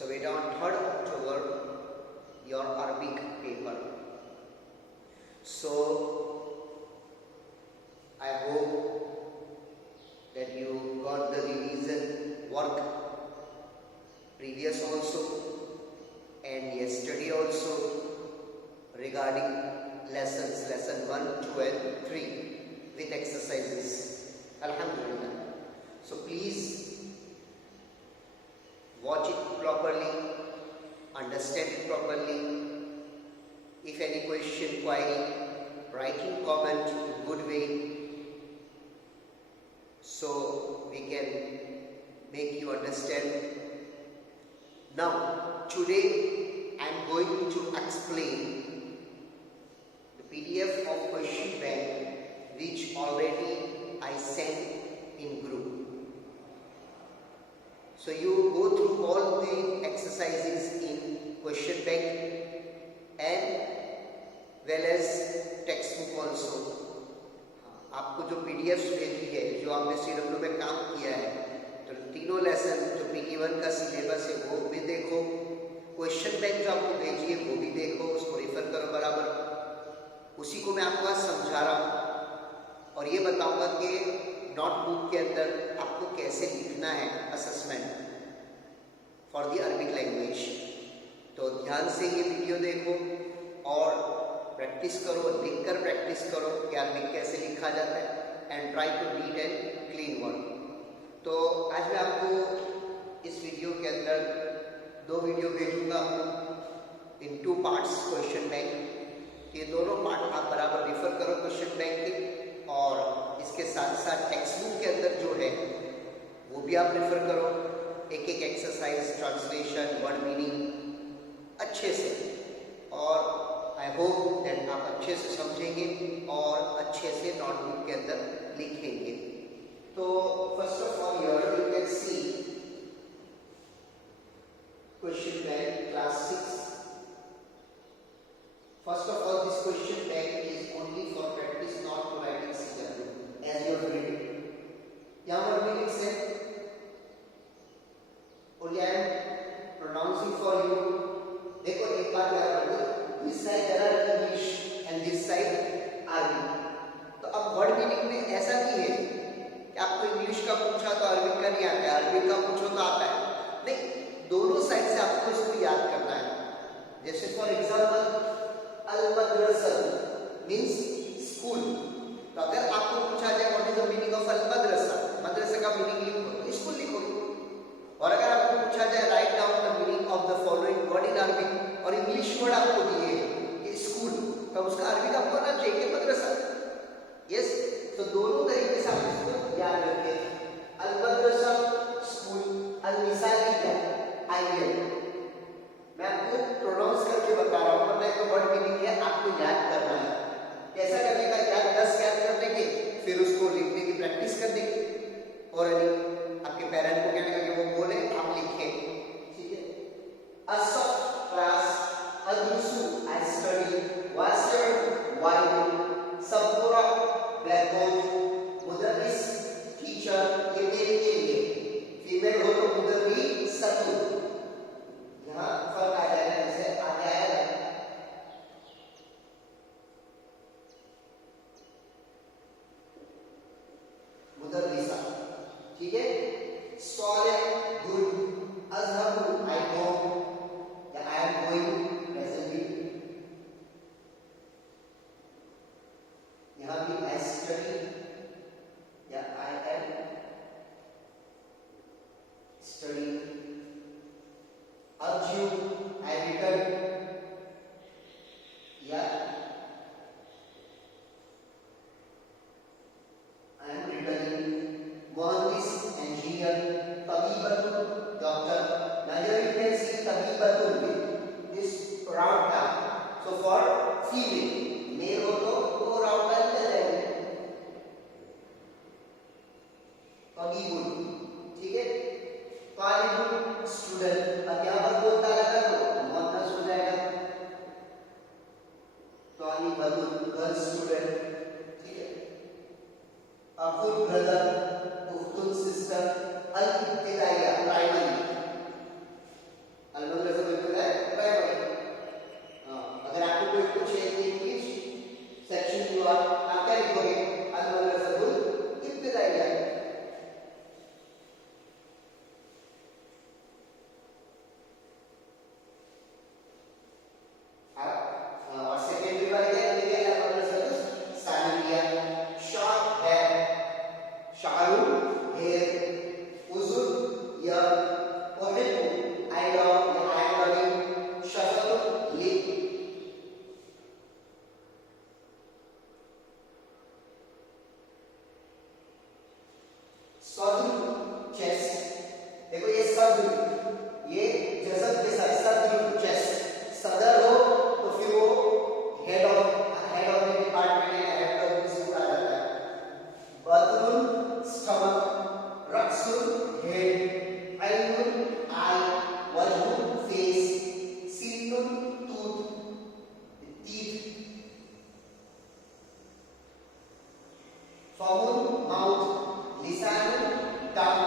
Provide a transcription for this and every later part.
So बेटा on 3rd October your Arabic paper. So I hope that you got the revision work previous also and yesterday also regarding lesson 1, 2 and 3 with exercises. Alhamdulillah. So please watch it properly, understand it properly. If any question, query, write in comment in good way so we can make you understand. Now today I am going to explain the PDF of question bank which already I sent in group. So you go through all the exercises in question bank and well as textbook also. आपको जो PDFs भेजी है, जो आपने CW में काम किया है, तो तीनों लेसन जो PT1 का सिलेबस है वो भी देखो, क्वेश्चन बैंक जो आपको भेजी है वो भी देखो, उसको रेफर करो बराबर. उसी को मैं आपको आज समझा रहा हूँ और ये बताऊंगा कि नोटबुक के अंदर आपको कैसे लिखना है assessment for the Arabic language. तो ध्यान से ये वीडियो देखो और प्रैक्टिस करो, लिखकर प्रैक्टिस करो कि अरबिक कैसे लिखा जाता है and try to read and clean word. तो आज मैं आपको इस वीडियो के अंदर 2 वीडियो भेजूंगा इन 2 पार्ट्स क्वेश्चन बैंक. ये दोनों पार्ट आप बराबर रेफर करो क्वेश्चन बैंक के और इसके साथ साथ टेक्स्ट बुक के अंदर जो है वो भी आप रेफर करो. एक एक एक्सरसाइज, ट्रांसलेशन, वर्ड मीनिंग अच्छे से, और आई होप दैट आप अच्छे से समझेंगे और अच्छे से नोटबुक के अंदर लिखेंगे. तो first of all here you can see question bank class 6. First of all, this question bank is only for practice, not for writing CW as you are reading. यहाँ पर meaning से only I am pronouncing for you. देखो एक बात याद रखो, this side there are English and this side Arabic. तो अब word meaning में ऐसा नहीं है कि आपको इंग्लिश का पूछा तो अरबिक का नहीं आता है, अरबिक का पूछो तो आता है. नहीं, दोनों साइड से आपको इसको याद करना है. जैसे फॉर एग्जाम्पल अल-मदरसा मीन्स स्कूल. तो अगर आपको पूछा जाए what is the meaning of अल-मदरसा, मदरसा का मीनिंग लिखो तो स्कूल लिखो. और अगर आपको पूछा जाए write down the meaning of the following word in Arabic और इंग्लिश वर्ड आपको दिए कि स्कूल, तो उसका अरबिक आपको आना चाहिए मदरसा. यस, तो दोनों तरीके से आप इसको याद रखें. अल-मदरसा स्कूल, अल-मिसालिया आइडियल. मैं आपको प्रोनाउंस करके बता रहा हूँ, वरना तो वर्ड मीनिंग है आपको याद करना है. कैसा करने का? याद 10 याद कर लेंगे, फिर उसको लिखने की प्रैक्टिस कर देंगे और आपके पेरेंट को कहने का कि वो बोले आप लिखें. ठीक है. A soft class, adrusu I study, wasir wide, sabura blackboard, mudarris teacher. ये मेरे के लिए फीमेल हो तो मुदर्रिसतु. यहाँ फर्क आ जाएगा, जैसे आगे आएगा मुदर्रिसा. ठीक है. सॉलिह गुड, अज़हबु आई गो या आई एम गोइंग प्रेजेंटली. यहाँ भी आई स्टडी या I am study. Arju I return या I am returning. Mohandis engineer, tabibatu doctor. Now here you can see tabibatu with this round down. So for female, male हो तो वो round down ले लेंगे. tabibun. ठीक है. तालिबुन स्टूडेंट. अब यहाँ पर बोलता लगा तो मुअन्नस हो जाएगा. तालिबतुन गर्ल स्टूडेंट. ठीक है. अखुल ब्रदर, उख्तुन सिस्टर. अल-इब्तिदाइया प्राइमरी. सदृढ़ चेस्ट, देखो ये सदृढ़, ये जज़ब के साथ सदृढ़ चेस्ट, सदर हो तो फिर वो हेड ऑफ द डिपार्टमेंट है, हेड ऑफ दिस आ जाता है। बतनुन स्टमक, रक्सुन हेड, ऐनुन आई, वजहुन फेस, सिन्नुन टूथ teeth, फमुन माउथ, लिसानुन टंग,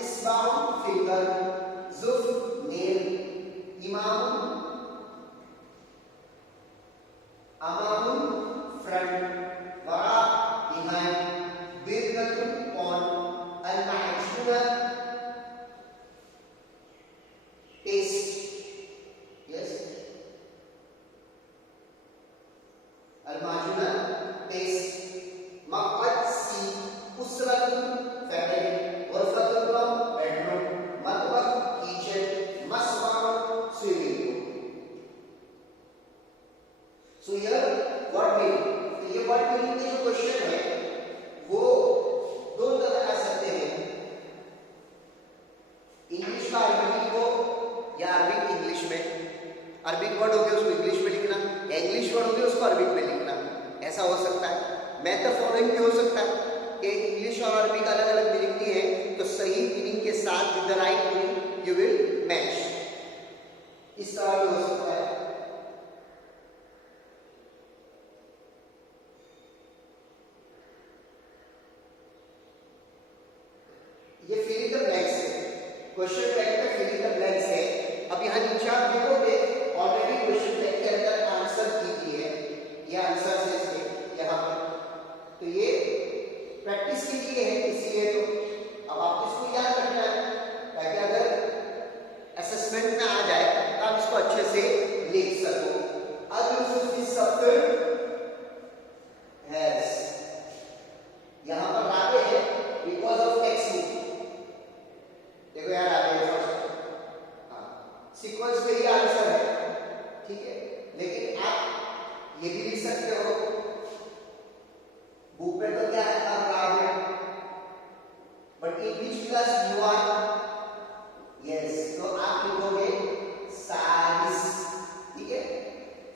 इस्बाउन फिंगर, जुफ नेल, इमामुन अमामुन फ्रंट, वरा behind, बिरगतुन on, al-ma'juna taste, yes, al-ma'juna taste, मक़अद सीट, उसरतुन फैमिली, ग़ुरफ़तुन नौम बेडरूम, मतबख़ किचन, मस्बह swimming pool. So here what meaning, तो ये व्हाट मीनिंग के जो क्वेश्चन है वो दो तरह आ सकते हैं, इंग्लिश का अरबिक को या अरबिक इंग्लिश में, अरबिक वर्ड हो गया उसको इंग्लिश में लिखना, या इंग्लिश वर्ड हो गया उसको अरबिक में लिखना, ऐसा हो सकता है। मेथड फॉलोइंग भी हो सकता है कि इंग्लिश और अरबी का अलग अलग मीनिंग नहीं है, तो सही मीनिंग के साथ with the right meaning you will match, इस तरह भी हो सकता है। ये फिल इन द ब्लैंक्स है, क्वेश्चन बैंक में फिल इन द ब्लैंक्स है। अब यहाँ नीचे आप देखोगे ऑलरेडी क्वेश्चन बैंक के अंदर आंसर की गई है, ये आंसर है इसके यहाँ पर, तो ये प्रैक्टिस के लिए है, इसलिए तो अब आपको इसको याद रखना है ताकि अगर असेसमेंट में आ जाए तो आप इसको अच्छे से लिख सको। अब इस शब्द हैज यहाँ पर आगे है बिकॉज ऑफ टेक्स्ट, देखो यार आगे फर्स्ट, हाँ सीक्वेंस में ही आंसर है, ठीक है, लेकिन आप ये भी लिख सकते हो बुक में तो क्या है आप, but in which class you are, yes, तो आप लिखोगे साइंस, ठीक है,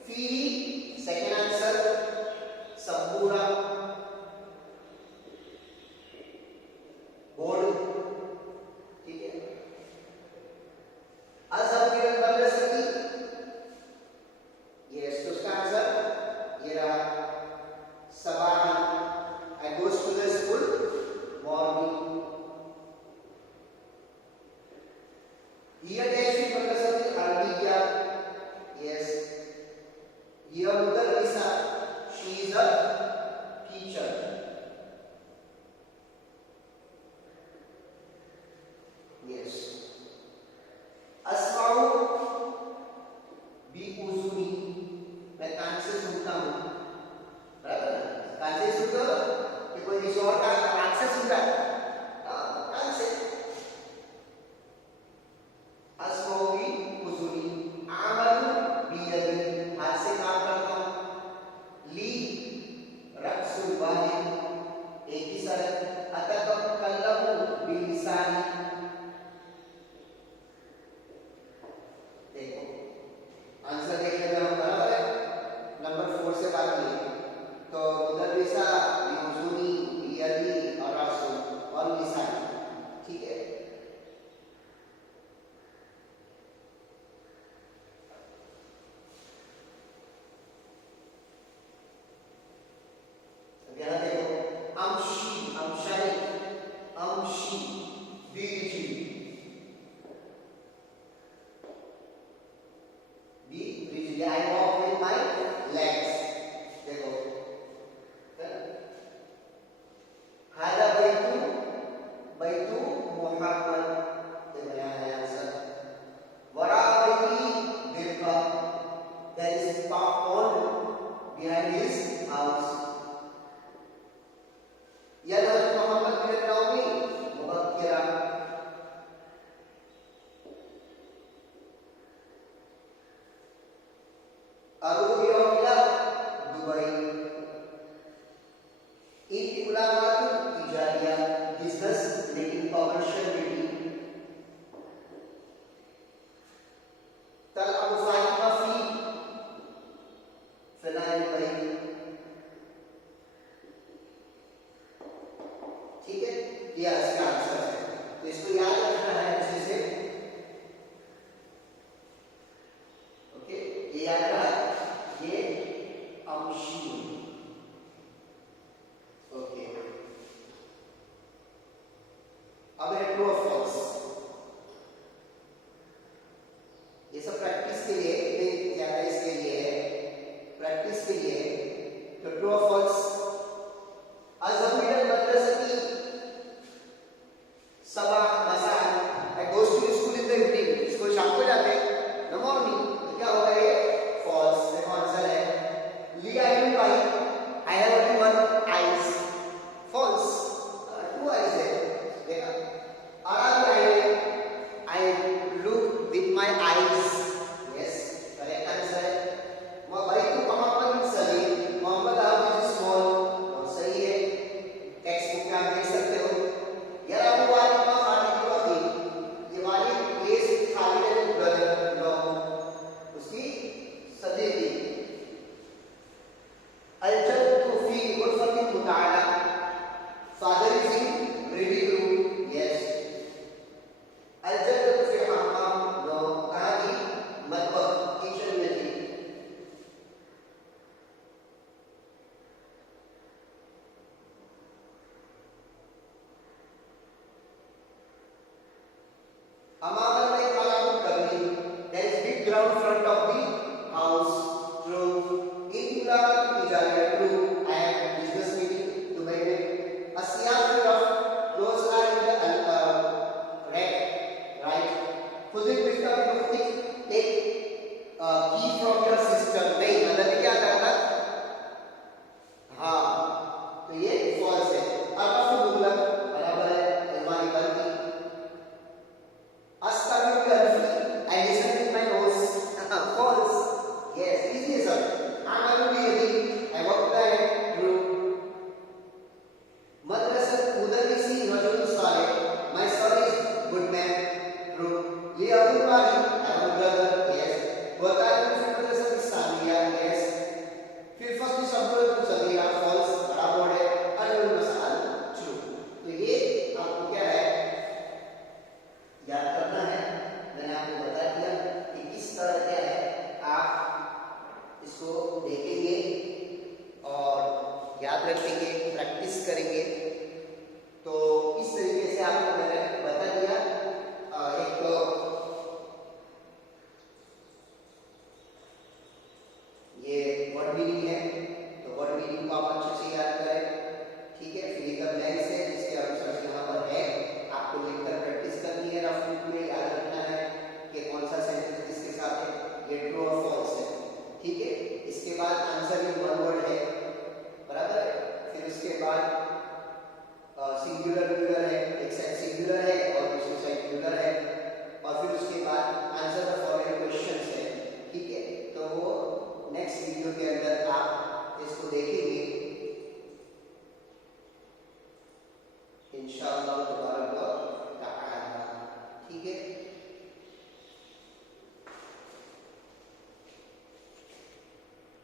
फिर सेकंड आंसर संपूर्ण बोर्ड, ठीक है, असंपूर्ण बदल सकती, यस, तो उसका आंसर ये रहा सवाल, I goes to the school morning. Here dash भी बदल सकते, अरबी क्या, yes, here उधर लिसा, she is a teacher, yes, अस्माउ भी उज़ुनी, मैं कान से सुनता हूँ, बराबर ना, कान से सुनते हो कि कोई किसी और का कान से सुनता है, कान से, अस्माउी उज़ुनी, आमलु बियदी, हाथ से काम करता हूँ, ली रक्सुल वाहिद, एक ही सरल, अतकल्लमु बिलिसानी, देखो आंसर देख लेते हैं हम, बराबर है, नंबर 4 से बात की तो मुदर्रिसा बिउज़ुनी बियदी और रसूल और लिसानी, ठीक है। अब यहाँ देखो अमशी, अमशाई, अमशी बीजी, I walk with my legs, देखो, हादा बैतु, बैतु मोहम्मद, देखो यहाँ है आंसर, वरा बैती बिरका, there is a pond behind his house, यलहज मोहम्मद बिन नौमी मुबक्किरा, अरूह यौम इला दुबई, इन मुलाकात Tijaria, business meeting, commercial meeting. कल अबू फाहिमा फी फिनाइल भाई, ठीक है, ये इसका आंसर है। तो इसको याद रखना है।